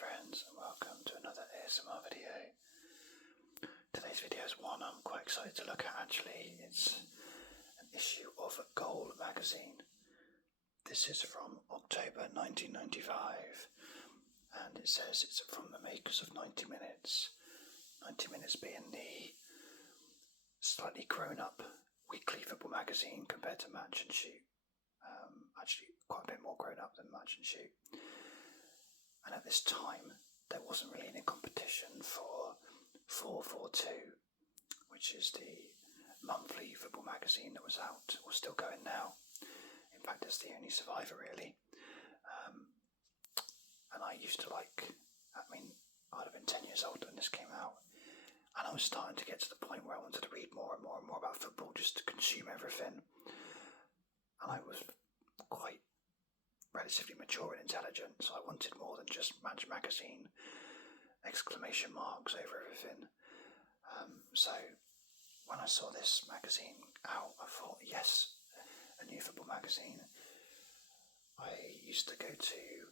friends, and welcome to another ASMR video. Today's video is one I'm quite excited to look at actually. It's an issue of Goal magazine. This is from October 1995 and it says it's from the makers of 90 Minutes. 90 Minutes being the slightly grown up weekly football magazine compared to Match and Shoot. Actually quite a bit more grown up than Match and Shoot. And at this time, there wasn't really any competition for 442, which is the monthly football magazine that was out, or still going now. In fact, it's the only survivor, really. And I used to I'd have been 10 years old when this came out. And I was starting to get to the point where I wanted to read more and more and more about football, just to consume everything. And I was quite relatively mature and intelligent, so I wanted more than just Match magazine, exclamation marks over everything. So when I saw this magazine out, I thought, yes, a new football magazine. I used to go to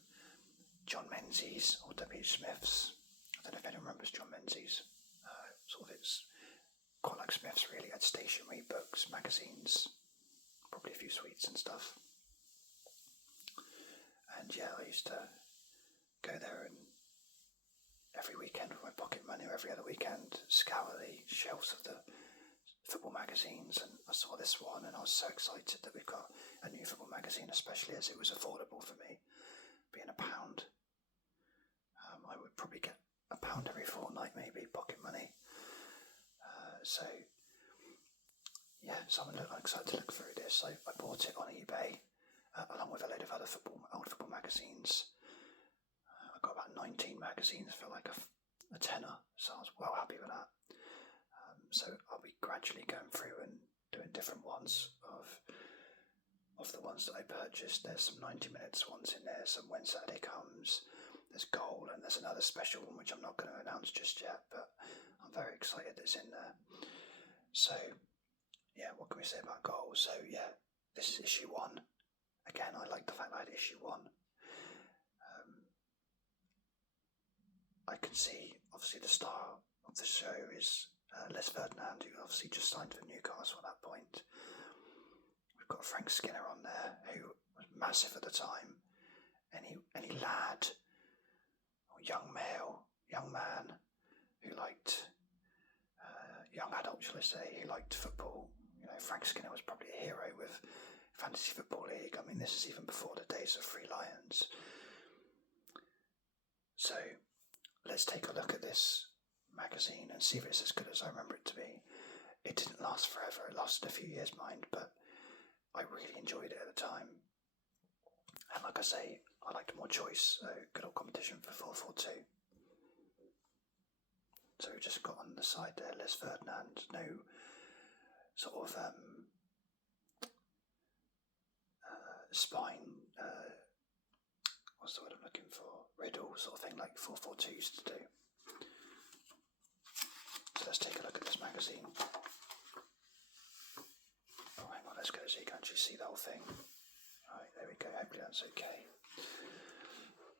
John Menzies or W.H. Smith's. I don't know if anyone remembers John Menzies. It's quite like Smith's really. It had stationery, books, magazines, probably a few sweets and stuff. And yeah, I used to go there and every weekend with my pocket money, or every other weekend, scour the shelves of the football magazines, and I saw this one and I was so excited that we've got a new football magazine, especially as it was affordable for me, being £1. I would probably get £1 every fortnight, maybe, pocket money. So I'm excited to look through this. I bought it on eBay, along with a load of other old football magazines. I got about 19 magazines for like a tenner, so I was well happy with that. So I'll be gradually going through and doing different ones of the ones that I purchased. There's some 90 Minutes ones in there, some When Saturday Comes, there's Goal, and there's another special one which I'm not going to announce just yet, but I'm very excited that it's in there. So yeah, what can we say about Goal? So yeah, this is issue 1. Again, I like the fact that I had issue 1. I can see, obviously, the star of the show is Les Ferdinand, who obviously just signed for Newcastle at that point. We've got Frank Skinner on there, who was massive at the time. Any lad, or young man, who liked, young adult, shall I say, who liked football. Frank Skinner was probably a hero with Fantasy Football League. I mean, this is even before the days of Free Lions. So let's take a look at this magazine and see if it's as good as I remember it to be. It didn't last forever. It lasted a few years, mind, but I really enjoyed it at the time. And like I say, I liked more choice, so good old competition for 442. So we've just got on the side there, Les Ferdinand, no sort of spine, what's the word I'm looking for? Riddle sort of thing like 442 used to do. So let's take a look at this magazine. Oh, hang on, let's go so you can actually see the whole thing. Right, there we go, hopefully that's okay.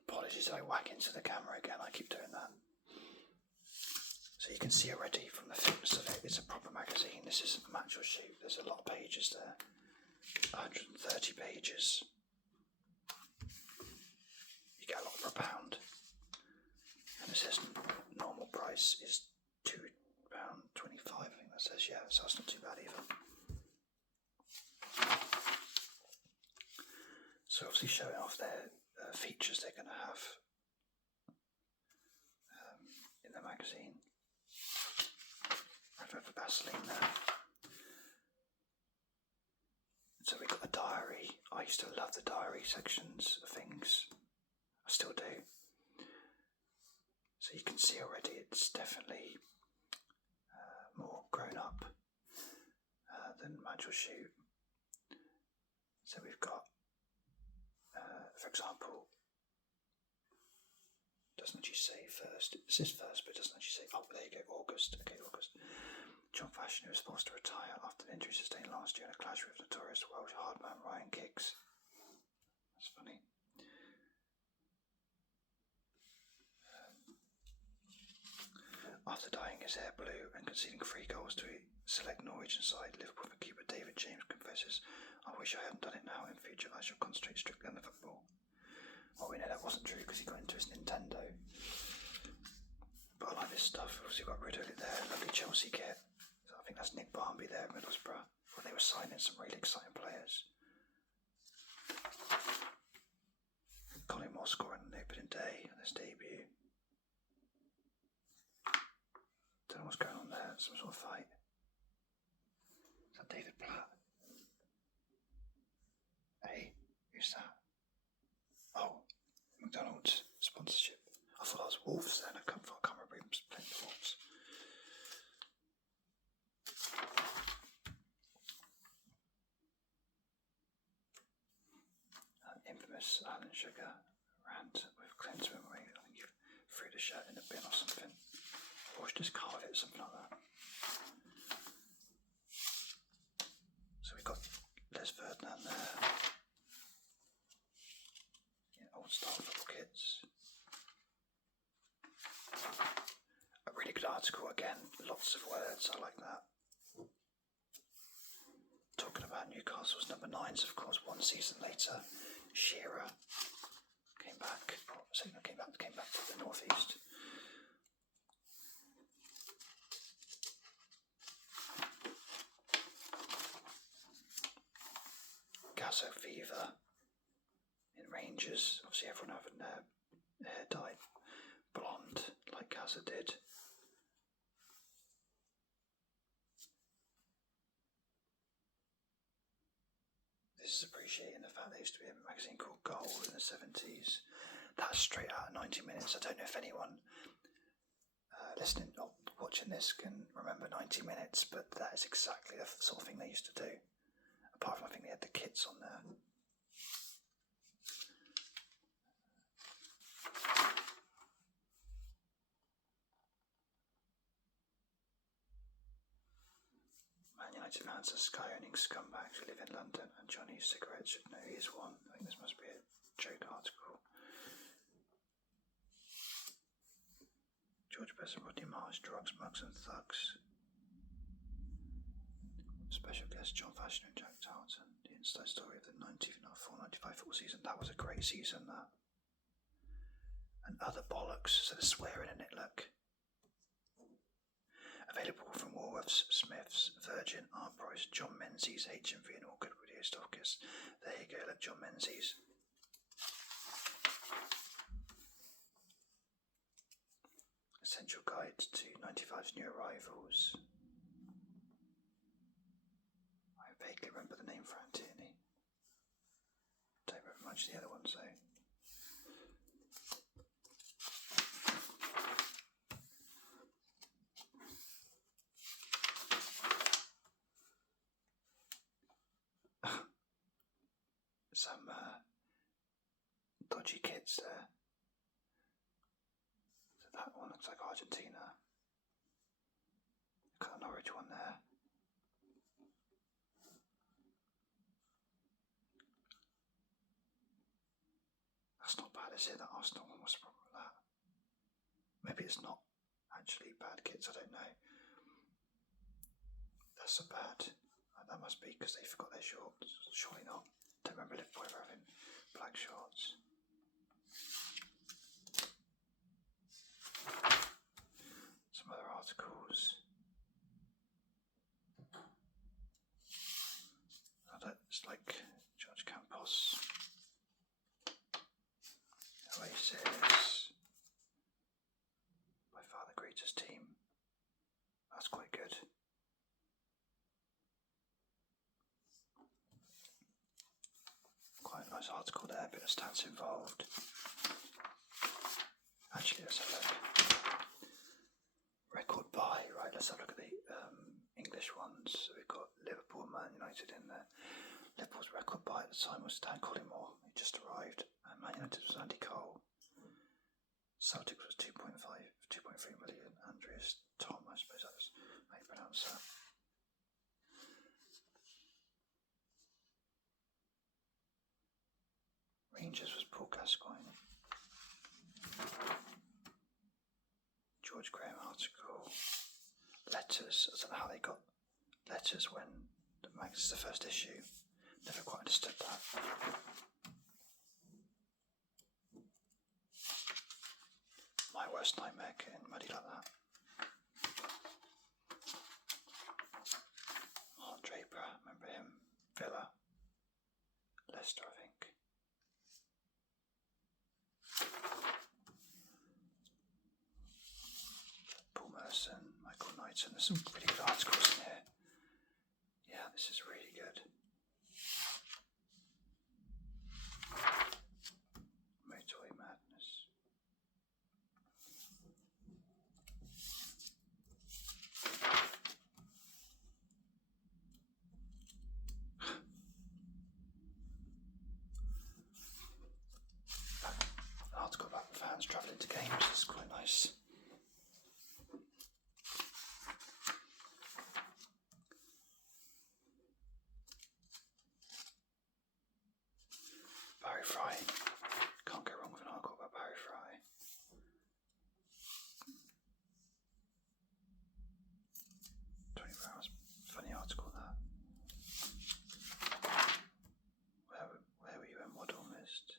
Apologies if I whack into the camera again, I keep doing that. So you can see already from the thickness of it, it's a proper magazine. This isn't Match or Shoot, there's a lot of pages there. 130 pages. You get a lot for £1. And it says normal price is £2.25, I think that says, yeah, so that's not too bad either. So obviously showing off their features they're going to have in the magazine. I've got Vaseline there. So we've got the diary. I used to love the diary sections of things. I still do. So you can see already it's definitely more grown up than Match or Shoot. So we've got, for example, doesn't actually say first. It says first, but it doesn't actually say. Oh, there you go. August. Okay, August. John Fashanu was forced to retire after an injury sustained last year in a clash with notorious Welsh hardman Ryan Giggs. That's funny. his hair blue and conceding 3 goals to select Norwich side. Liverpool keeper David James confesses, "I wish I hadn't done it now. In future, I shall concentrate strictly on the football." Well, we know that wasn't true because he got into his Nintendo. But I like this stuff. Obviously, got rid of it there. Lovely Chelsea kit. So I think that's Nick Barmby there at Middlesbrough. Well, they were signing some really exciting players. Colin Moore scoring on the opening day on his debut. Don't know what's going on there. Some sort of fight. Is that David Platt? Hey, who's that? Oh, McDonald's sponsorship. I thought that was Wolves then. I can't remember him playing the Wolves. Infamous Alan Sugar rant with Klinsmann where I think you threw the shirt in the bin or something. Or just carve it, something like that. So we've got Les Ferdinand there. Yeah, old style football kits. A really good article again, lots of words, I like that. Talking about Newcastle's number 9s, of course, one season later, Shearer came back to the northeast. Gasso fever in Rangers. Obviously, everyone having their hair dyed blonde like Gaza did. This is appreciating the fact there used to be a magazine called Goal in the 70s. That's straight out of 90 Minutes. I don't know if anyone listening or watching this can remember 90 Minutes, but that is exactly the sort of thing they used to do. Apart from I think they had the kits on there. Man United fans are sky-owning scumbags who live in London, and Johnny Cigarettes should know he is one. I think this must be a joke article. George Best and Rodney Marsh, drugs, mugs and thugs. Special guest John Fashanu and Jack Tarleton. The inside story of the 94-95 football season. That was a great season, that. And other bollocks, so there's swearing in it, look. Available from Woolworths, Smiths, Virgin, Artprice, John Menzies, HMV and all good video stockers. There you go, look, John Menzies. Essential Guide to 95's New Arrivals. I vaguely remember the name Fran Tierney. Don't remember much of the other ones though. Some dodgy kits there. So that one looks like Argentina. Got a Norwich one there. That's not bad, is it? That Arsenal one, what's the problem with that? Maybe it's not actually bad kits, I don't know. That's so bad. That must be because they forgot their shorts. Surely not. Don't remember Liverpool ever having black shorts. Some other articles. It's like George Campos. Oasis. By far the greatest team. That's quite good. Quite a nice article there, a bit of stats involved. Actually, let's have a look. Record buy, right, let's have a look at the English ones. So we've got Liverpool and Man United in there. Liverpool's record buy at the time was Stan Collymore, he just arrived, and Man United was Andy Cole. Celtics was 2.3 million. Andreas Tom, I suppose that's how you pronounce that. Rangers was Paul Gascoigne. George Graham article. letters. I don't know how they got letters when the magazine's the first issue. Never quite understood that. My worst nightmare getting muddy like that. Art Draper, remember him? Villa. Leicester, I think. Paul Merson, Michael Knighton. There's some really good articles in here. Yeah, this is really good. Motorway Madness. An article about fans travelling to games is quite nice. Barry Fry. Can't go wrong with an article about Barry Fry. £24 funny article that. Where were you when Waddle missed?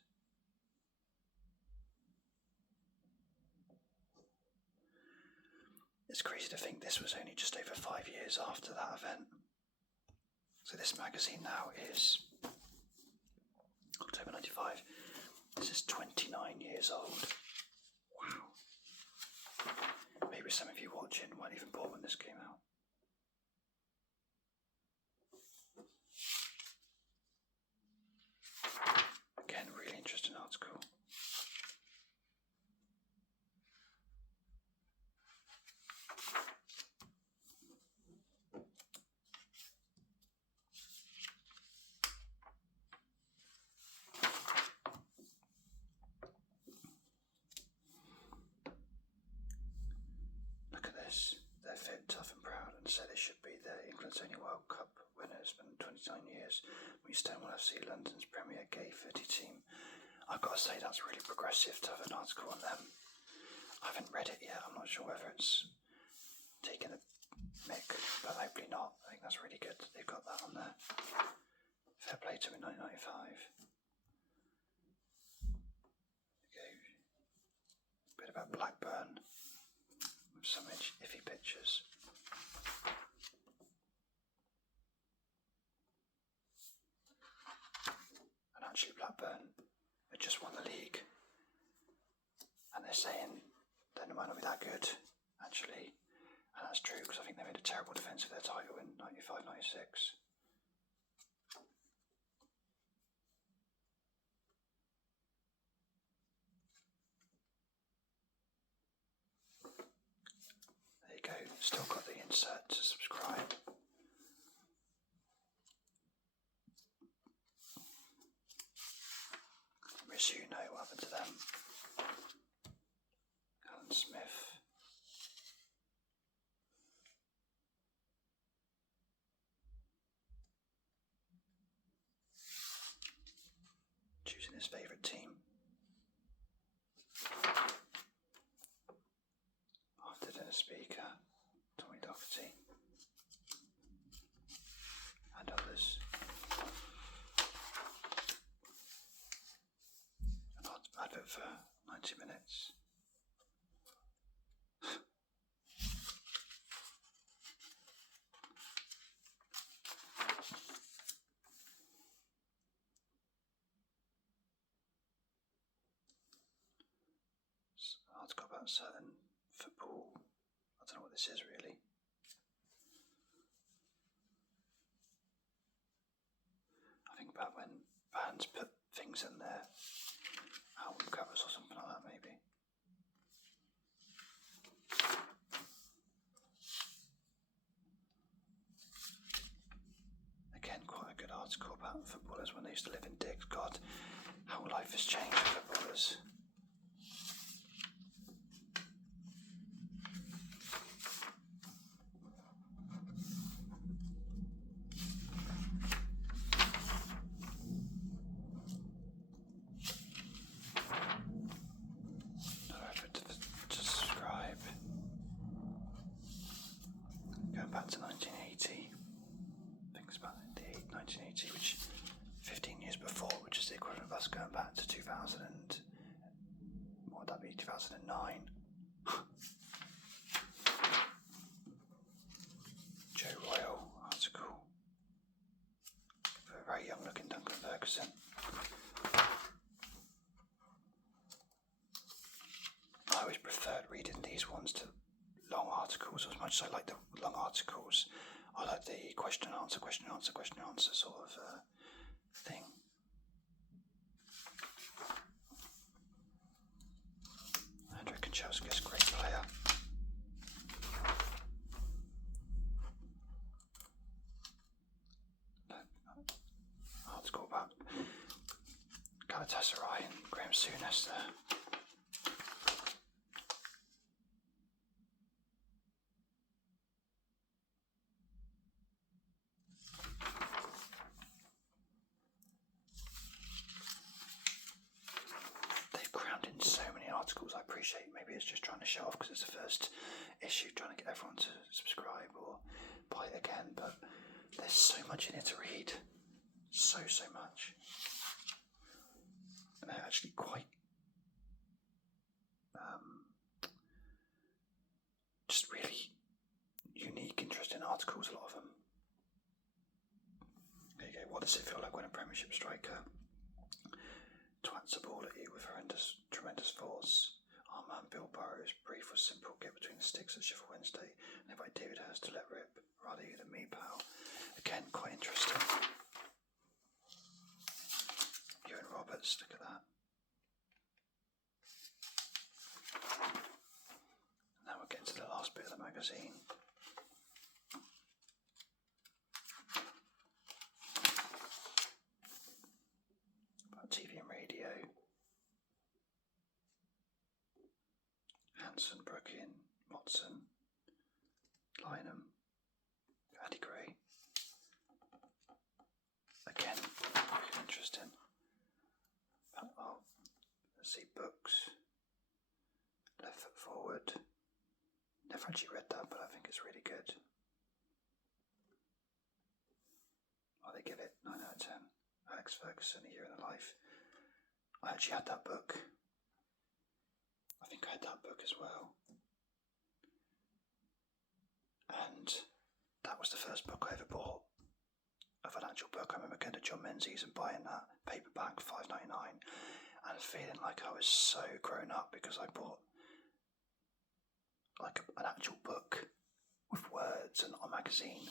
It's crazy to think this was only just over 5 years after that event. So this magazine now is October 95. This is 29 years old. Wow. Maybe some of you watching weren't even born when this came out. Again, really interesting article. Look at this. They're fit, tough and proud and say they should be the England's only World Cup winners. It's been 29 years. We still want to see London's premier gay footy team. I've got to say that's really progressive to have an article on them. I haven't read it yet. I'm not sure whether it's taken a mick, but hopefully not. I think that's really good that they've got that on there. Fair play to them in 1995. Okay. A bit about Blackburn with some iffy pictures. And actually Blackburn had just won the league, and they're saying that they might not be that good actually, and that's true because I think they made a terrible defence of their title in 95-96. There you go, still got the insert to subscribe. Mizuno, what happened to them? Alan Smith. Choosing his favourite team. After dinner speaker, Tommy Docherty. And others. An advert for 90 minutes. Article about certain football. I don't know what this is really. I think about when bands put things in their album covers or something like that, maybe. Again, quite a good article about footballers when they used to live in digs. God, how life has changed for footballers. To subscribe. 2009. Joe Royal article. For a very young looking Duncan Ferguson. I always preferred reading these ones to long articles. As much as I like the long articles, I like the question answer sort of thing. Andrew Kanchelskis is a great player. Article about Galatasaray and Graham Souness there. They've crammed in so many articles. I appreciate maybe it's just trying to show off because it's the first issue, trying to get everyone to subscribe or buy it again, but there's so much in it to read. So much. And they're actually quite just really unique, interesting articles, a lot of them. There you go. What does it feel like when a Premiership striker twats a ball at you with tremendous force? Our man Bill Burrows' brief was simple: get between the sticks at Sheffield Wednesday and invite David Hurst to let rip. Rather you than me, pal. Again, quite interesting. Ewan Roberts, look at that. Now we're getting to the last bit of the magazine. About TV and radio. Hanson, Brookin, Motson, Lynham, Addy Gray. Again, really interesting. Oh, let's see, books. Left Foot Forward. Never actually read that, but I think it's really good. Oh, they give it 9 out of 10. Alex Ferguson, A Year in the Life. I actually had that book. I think I had that book as well. And that was the first book I ever bought. A financial book. I remember going to John Menzies and buying that paperback, $5.99, and feeling like I was so grown up because I bought like an actual book with words and a magazine.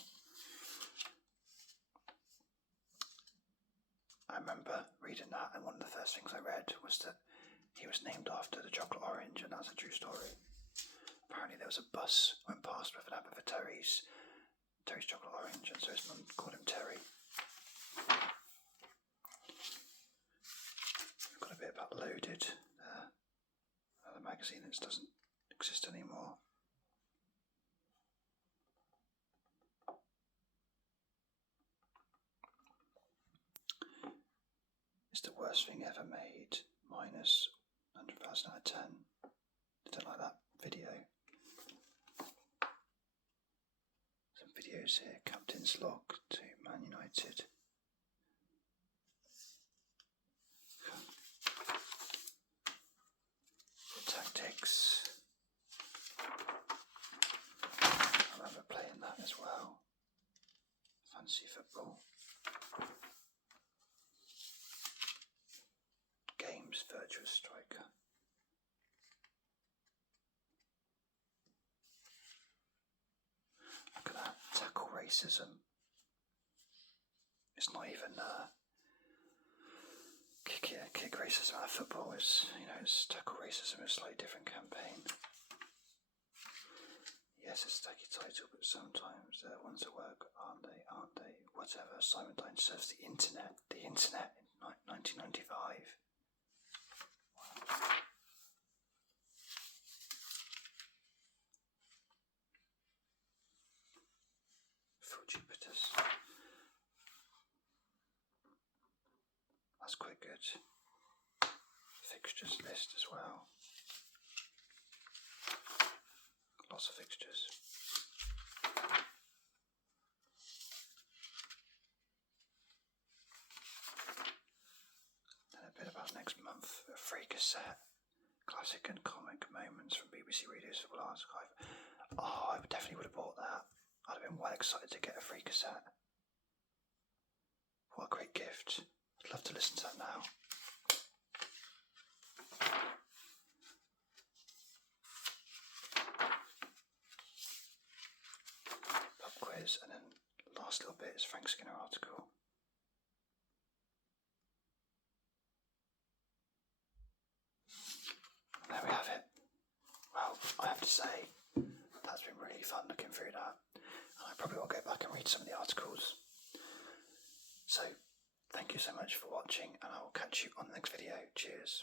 I remember reading that, and one of the first things I read was that he was named after the chocolate orange, and that's a true story. Apparently there was a bus went past with an advert for Terry's chocolate orange, and so his mum called him Terry. We've got a bit about Loaded, the magazine that doesn't exist anymore. It's the worst thing ever made, minus 100,000 out of 10. I don't like that video. Some videos here. Captain's log to Man United. The tactics. I remember playing that as well. Fancy football. Games, Virtuous Striker. Look at that. Tackle Racism. It's not even kick racism out of football. It's, it's Tackle Racism, a slightly different campaign. Yes, it's a tacky title, but sometimes they're ones that work, aren't they? Whatever. Simon Dine serves the internet in 1995. Fujipitus. That's quite good. Fixtures list as well. Lots of fixtures. Then a bit about next month. A free cassette. Classic and comic moments from BBC Radio Civil Archive. Oh, I definitely would have bought that. I'd have been well excited to get a free cassette. What a great gift. I'd love to listen to that now. Pub quiz, and then last little bit is Frank Skinner article. There we have it. Well, I have to say, that's been really fun looking through that. And I probably will go back and read some of the articles. So, thank you so much for watching, and I will catch you on the next video. Cheers.